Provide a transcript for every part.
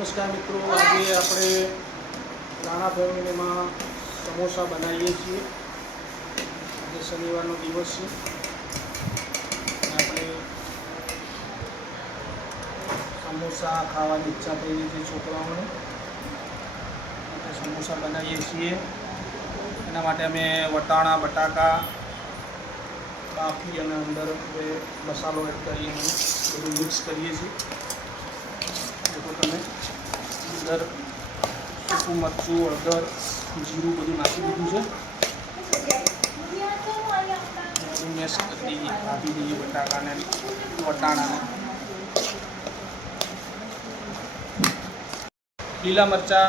નમસ્કાર મિત્રો, આજે આપણે રાણા ફેમિલીમાં સમોસા બનાવીએ છીએ. આજે શનિવારનો દિવસ છે. આપણે સમોસા ખાવાની ઈચ્છા થઈ રહી છે છોકરાઓને. આપણે સમોસા બનાવીએ છીએ. એના માટે અમે વટાણા, બટાકા કાપી અને અંદર મસાલો એડ કરી અને બધું મિક્સ કરીએ છીએ. તો તમે અંદર સૂકું મરચું, હળદર, જીરું બધું નાખી દીધું છે. મેશ કરી દઈએ, કાપી દઈએ બટાકાને, વટાણાને. લીલા મરચાં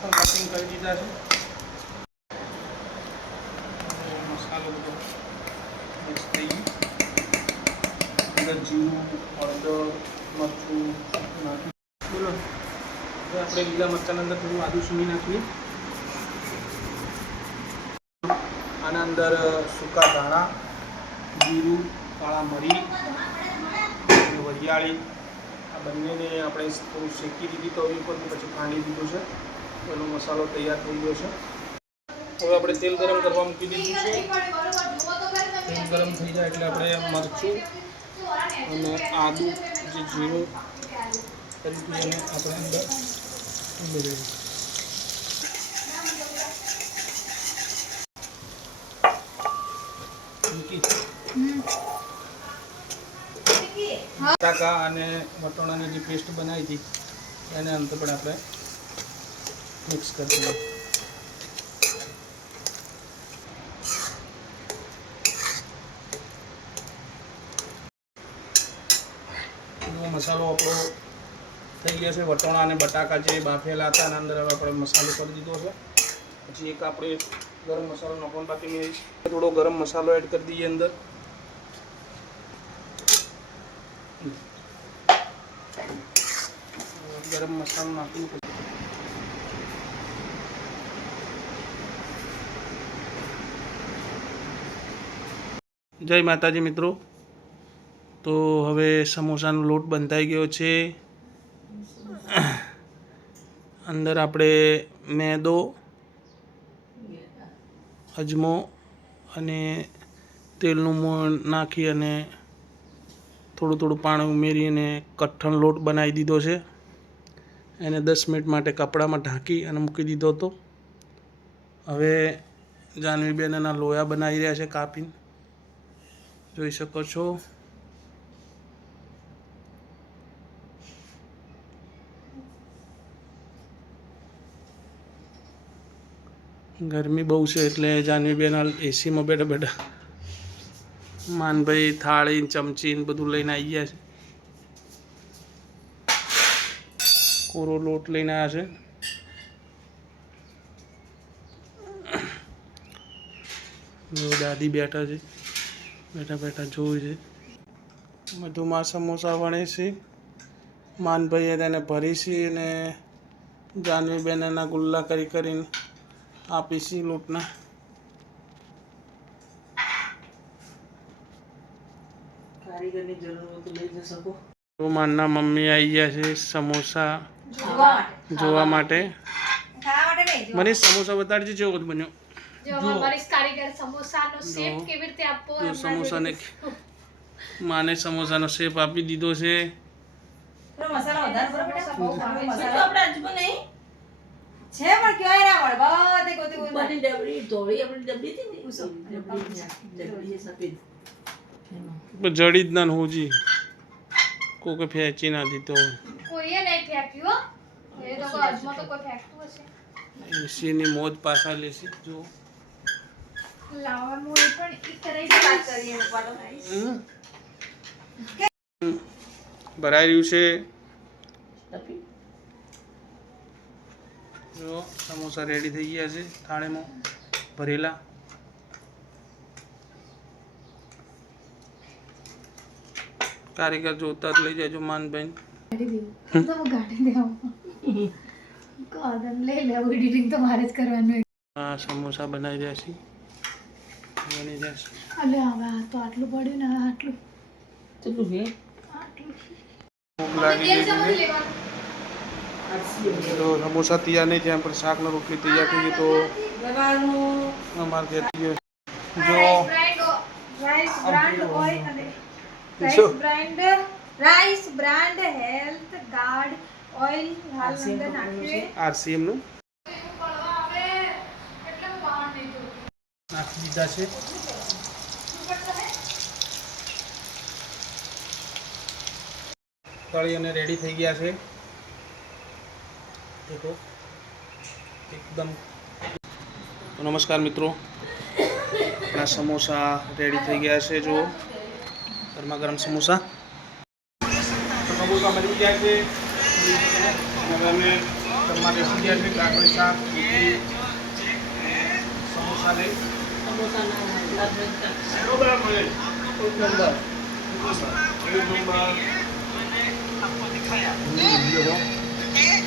પણ કટિંગ કરી દીધા છે. મસાલો બધો મિક્સ થઈ ગયો. અંદર જીરું, હળદર, મરચું નાખી. બોલો, હવે આપણે લીલા મરચાંની અંદર થોડું આદું સૂંઘી નાખીએ. આના અંદર સૂકા ધાણા, જીરું, કાળા મરી, વરિયાળી આ બંનેને આપણે થોડું શેકી દીધી તવી ઉપર, પછી ખાંડી દીધું છે. એનો મસાલો તૈયાર થઈ ગયો છે. હવે આપણે તેલ ગરમ કરવા મૂકી દીધું છે. તેલ ગરમ થઈ જાય એટલે આપણે મરચું અને આદું, જે જીરું કરી એને આપણે અંદર ઉમેરીએ. બટાકા અને વટાણાની જે પેસ્ટ બનાવી હતી એને અંતે પણ આપણે મિક્સ કરી દઈએ. મસાલો આપણો થઈ ગયો છે. વટાણા અને બટાકા જે બાફેલા હતા એના અંદર હવે આપણે મસાલો કરી દીધો છે. પછી એક આપણે ગરમ મસાલો નાખવાનો બાકી મેં થોડો ગરમ મસાલો એડ કરી દઈએ અંદર. ગરમ મસાલો નાખીને જય માતાજી મિત્રો. તો હવે સમોસાનો લોટ બંધાઈ ગયો છે. અંદર આપણે મેદો, અજમો અને તેલનું મોણ નાખી અને થોડું પાણી ઉમેરીને કઠણ લોટ બનાવી દીધો છે. એને 10 મિનિટ માટે કપડામાં ઢાંકી અને મૂકી દીધો હતો. હવે જાનવીબેન એના લોયા બનાવી રહ્યા છે કાપીને, જોઈ શકો છો. ગરમી બહુ છે એટલે જાનવીબેન એસીમાં બેઠા બેઠા માનભાઈ થાળી, ચમચી બધું લઈને આવી ગયા છે. કોરો લોટ લઈને આવ્યા છે. દાદી બેઠા છે, બેઠા જોયું છે. મધુમાં સમોસા વણે છે. માનભાઈએ તેને ભરી છે અને જાનવીબેન એના ગુલ્લા કરીને આપી છે લોટના. કારીગરની જરૂર હોય તો લઈ જઈ શકો. માનના મમ્મી આવી ગયા છે સમોસા જોવા માટે. મને સમોસા બતાડજે જેવો બન્યો. સમોસાને માને સમોસાનો શેપ આપી દીધો છે. જડી જ ના હોજી કોઈ ફેંચી ના દીધો. એસીની મોજ પાછા લેશે. જો ભરાઈ રહ્યું છે. જો સમોસા રેડી થઈ ગયા છે થાળીમાં ભરેલા. કારીગર જોતા જ લઈ જાજો માનભાઈ. હા, સમોસા બનાવી રહ્યા છે. બની જશે. અલે હવે તો આટલું પડ્યું ને આટલું કેટલું છે? ભૂખ લાગી ગઈ છે. તો સમોસા તૈયાર નહીં થયા પણ શાકનો રોટલી તૈયાર થઈ ગઈ. તો અમારે ઘેર જો rice brand health guard oil હાલ અંદર નાખ્યું RCM નું નાખી દીધા છે. તળી અને રેડી થઈ ગયા છે. દેખો એકદમ. તો નમસ્કાર મિત્રો, આપણા સમોસા રેડી થઈ ગયા છે. જો ગરમા ગરમ સમોસા. તો સમોસા બની ગયા છે. હવે અમે જમવા બેસી ગયા છે. કાકડી શાક, ખીચડી, સમોસા લઈ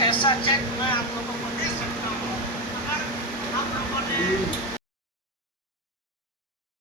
ऐसा चेक मैं आप लोगों को दे सकता हूँ। आप लोगों ने